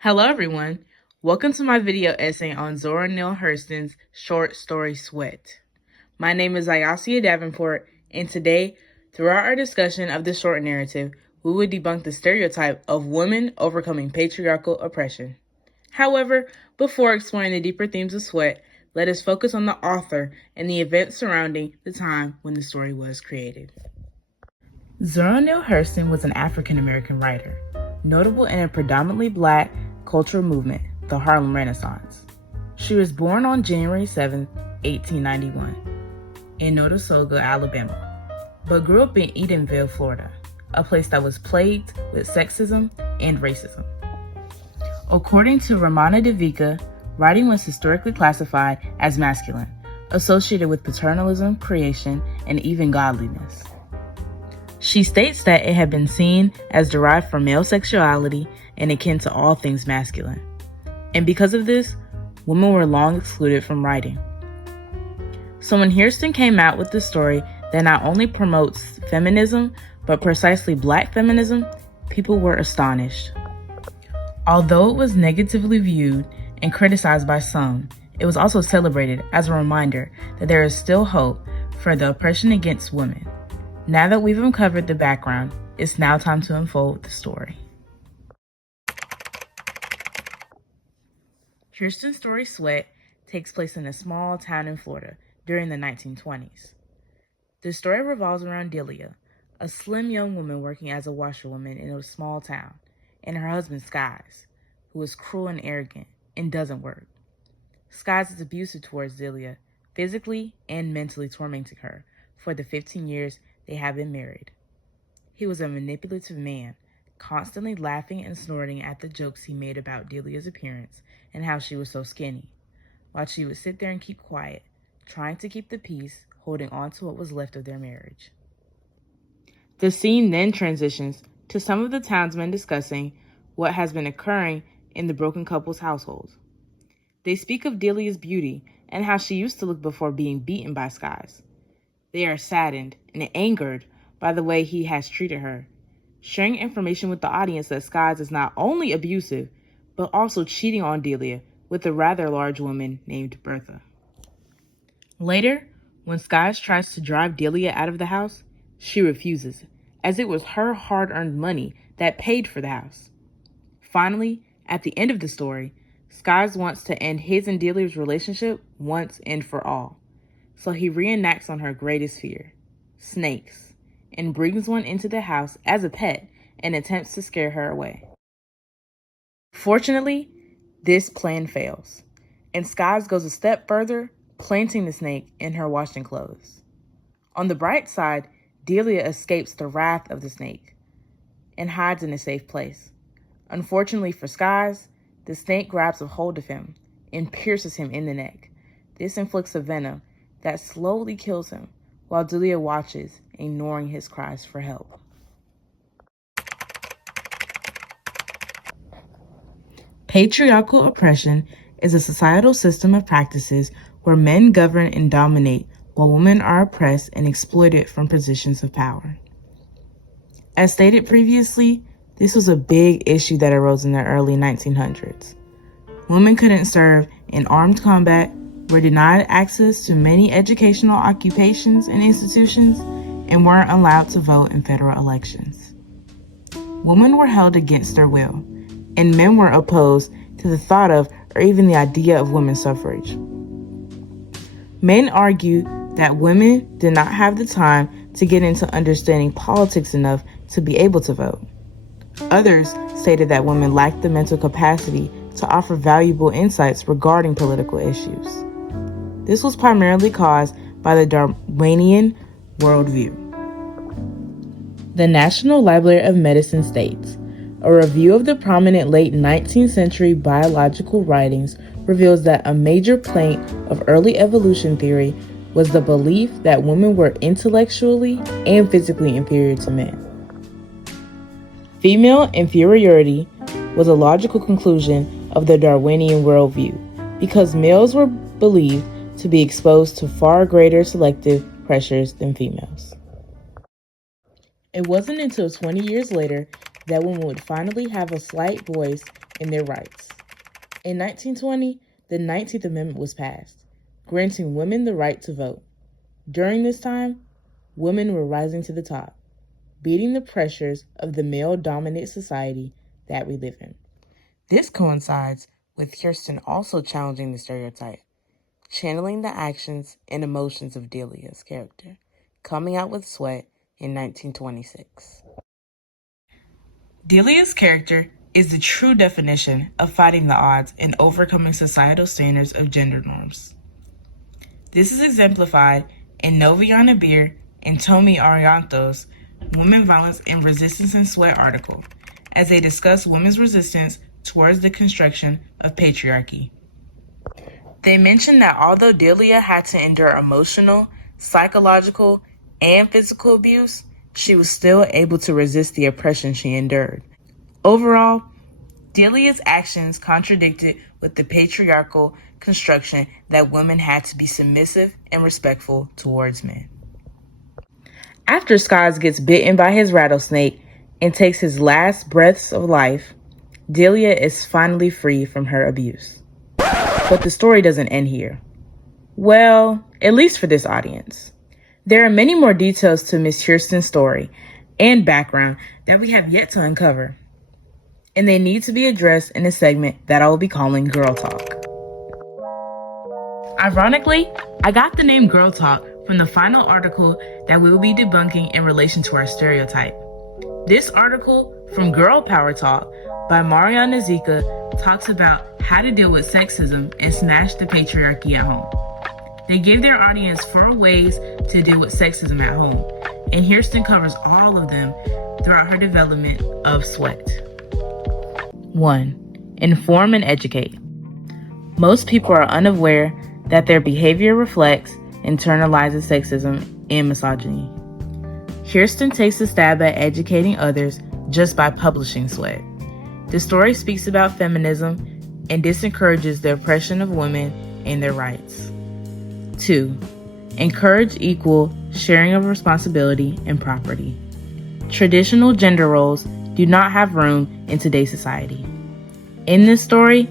Hello everyone, welcome to my video essay on Zora Neale Hurston's short story Sweat. My name is Zyasiya Davenport, and today, throughout our discussion of this short narrative, we will debunk the stereotype of women overcoming patriarchal oppression. However, before exploring the deeper themes of Sweat, let us focus on the author and the events surrounding the time when the story was created. Zora Neale Hurston was an African-American writer, notable in a predominantly Black cultural movement, the Harlem Renaissance. She was born on January 7, 1891, in Notasulga, Alabama, but grew up in Edenville, Florida, a place that was plagued with sexism and racism. According to Ramana Devika, writing was historically classified as masculine, associated with paternalism, creation, and even godliness. She states that it had been seen as derived from male sexuality and akin to all things masculine. And because of this, women were long excluded from writing. So when Hurston came out with the story that not only promotes feminism, but precisely Black feminism, people were astonished. Although it was negatively viewed and criticized by some, it was also celebrated as a reminder that there is still hope for the oppression against women. Now that we've uncovered the background, it's now time to unfold the story. Hurston's story Sweat takes place in a small town in Florida during the 1920s. The story revolves around Delia, a slim young woman working as a washerwoman in a small town, and her husband Skies, who is cruel and arrogant and doesn't work. Skies is abusive towards Delia, physically and mentally tormenting her for the 15 years they have been married. He was a manipulative man, constantly laughing and snorting at the jokes he made about Delia's appearance and how she was so skinny, while she would sit there and keep quiet, trying to keep the peace, holding on to what was left of their marriage. The scene then transitions to some of the townsmen discussing what has been occurring in the broken couple's household. They speak of Delia's beauty and how she used to look before being beaten by Skies. They are saddened and angered by the way he has treated her, sharing information with the audience that Skies is not only abusive, but also cheating on Delia with a rather large woman named Bertha. Later, when Skies tries to drive Delia out of the house, she refuses, as it was her hard-earned money that paid for the house. Finally, at the end of the story, Skies wants to end his and Delia's relationship once and for all. So he reenacts on her greatest fear, snakes, and brings one into the house as a pet and attempts to scare her away. Fortunately, this plan fails, and Skies goes a step further, planting the snake in her washing clothes. On the bright side, Delia escapes the wrath of the snake and hides in a safe place. Unfortunately for Skies, the snake grabs a hold of him and pierces him in the neck. This inflicts a venom that slowly kills him, while Delia watches, ignoring his cries for help. Patriarchal oppression is a societal system of practices where men govern and dominate while women are oppressed and exploited from positions of power. As stated previously, this was a big issue that arose in the early 1900s. Women couldn't serve in armed combat, were denied access to many educational occupations and institutions, and weren't allowed to vote in federal elections. Women were held against their will, and men were opposed to the thought of or even the idea of women's suffrage. Men argued that women did not have the time to get into understanding politics enough to be able to vote. Others stated that women lacked the mental capacity to offer valuable insights regarding political issues. This was primarily caused by the Darwinian worldview. The National Library of Medicine states, a review of the prominent late 19th century biological writings reveals that a major plank of early evolution theory was the belief that women were intellectually and physically inferior to men. Female inferiority was a logical conclusion of the Darwinian worldview because males were believed to be exposed to far greater selective pressures than females. It wasn't until 20 years later that women would finally have a slight voice in their rights. In 1920, the 19th Amendment was passed, granting women the right to vote. During this time, women were rising to the top, beating the pressures of the male-dominated society that we live in. This coincides with Hurston also challenging the stereotype, channeling the actions and emotions of Delia's character, coming out with Sweat in 1926. Delia's character is the true definition of fighting the odds and overcoming societal standards of gender norms. This is exemplified in Noviana Beer and Tomi Arianto's Women, Violence, and Resistance in Sweat article, as they discuss women's resistance towards the construction of patriarchy. They mention that although Delia had to endure emotional, psychological, and physical abuse, she was still able to resist the oppression she endured. Overall, Delia's actions contradicted with the patriarchal construction that women had to be submissive and respectful towards men. After Skies gets bitten by his rattlesnake and takes his last breaths of life, Delia is finally free from her abuse. But the story doesn't end here. Well, at least for this audience. There are many more details to Miss Hurston's story and background that we have yet to uncover, and they need to be addressed in a segment that I will be calling Girl Talk. Ironically, I got the name Girl Talk from the final article that we will be debunking in relation to our stereotype. This article from Girl Power Talk by Mariana Zika talks about how to deal with sexism and smash the patriarchy at home. They give their audience 4 ways to deal with sexism at home, and Hurston covers all of them throughout her development of Sweat. 1. Inform and educate. Most people are unaware that their behavior reflects, internalizes sexism and misogyny. Hurston takes a stab at educating others just by publishing Sweat. The story speaks about feminism and disencourages the oppression of women and their rights. 2. Encourage equal sharing of responsibility and property. Traditional gender roles do not have room in today's society. In this story,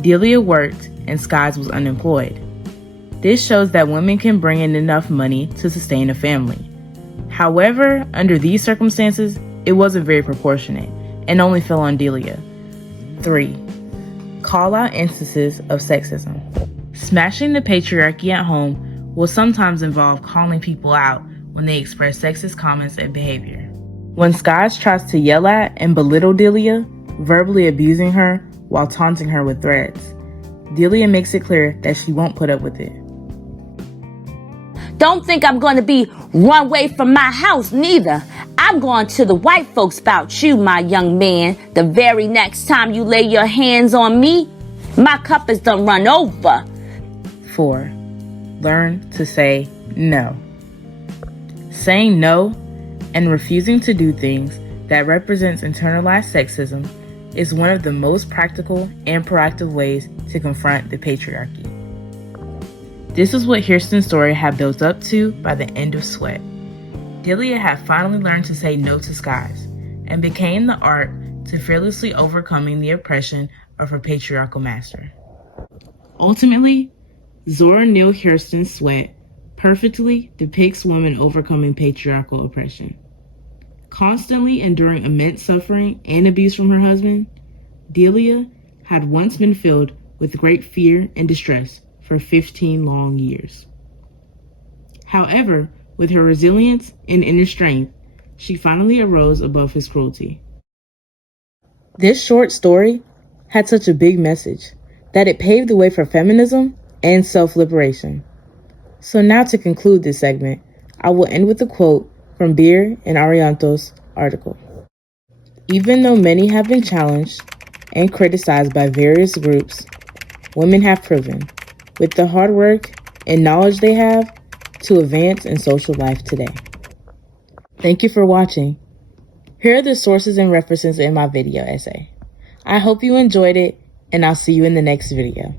Delia worked and Skies was unemployed. This shows that women can bring in enough money to sustain a family. However, under these circumstances, it wasn't very proportionate and only fell on Delia. 3. Call out instances of sexism. Smashing the patriarchy at home will sometimes involve calling people out when they express sexist comments and behavior. When Skies tries to yell at and belittle Delia, verbally abusing her while taunting her with threats, Delia makes it clear that she won't put up with it. Don't think I'm going to be run away from my house, neither. I'm going to the white folks about you, my young man. The very next time you lay your hands on me, my cup is done run over. 4. Learn to say no. Saying no and refusing to do things that represents internalized sexism is one of the most practical and proactive ways to confront the patriarchy. This is what Hurston's story had built up to by the end of Sweat. Delia had finally learned to say no to Skies and became the art to fearlessly overcoming the oppression of her patriarchal master. Ultimately, Zora Neale Hurston's Sweat perfectly depicts women overcoming patriarchal oppression. Constantly enduring immense suffering and abuse from her husband, Delia had once been filled with great fear and distress for 15 long years. However, with her resilience and inner strength, she finally arose above his cruelty. This short story had such a big message that it paved the way for feminism and self-liberation. So now to conclude this segment, I will end with a quote from Beer and Arianto's article. Even though many have been challenged and criticized by various groups, women have proven, with the hard work and knowledge they have, to advance in social life today. Thank you for watching. Here are the sources and references in my video essay. I hope you enjoyed it, and I'll see you in the next video.